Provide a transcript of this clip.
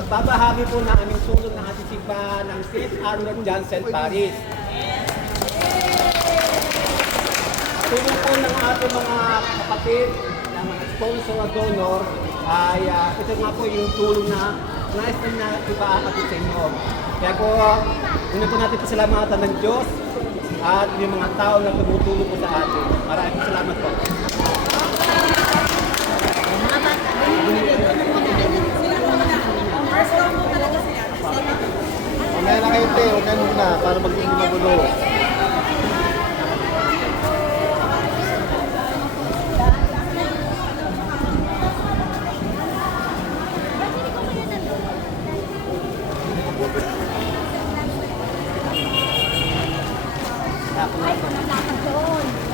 magbabahagi po ng aming tulong ng ating ng St. Arnold Johnson Paris. Tulong po ng ating mga kapatid, ng mga sponsor at donor, ay ah, ito nga po yung tulong na nais na ipaakatid sa inyo. Kaya po, una po natin pasalamatan ng Diyos at yung mga tao na tumutulong po sa atin. Maraming kape, huwag kayo muna para magiging magulo. Ay, kumalakad doon.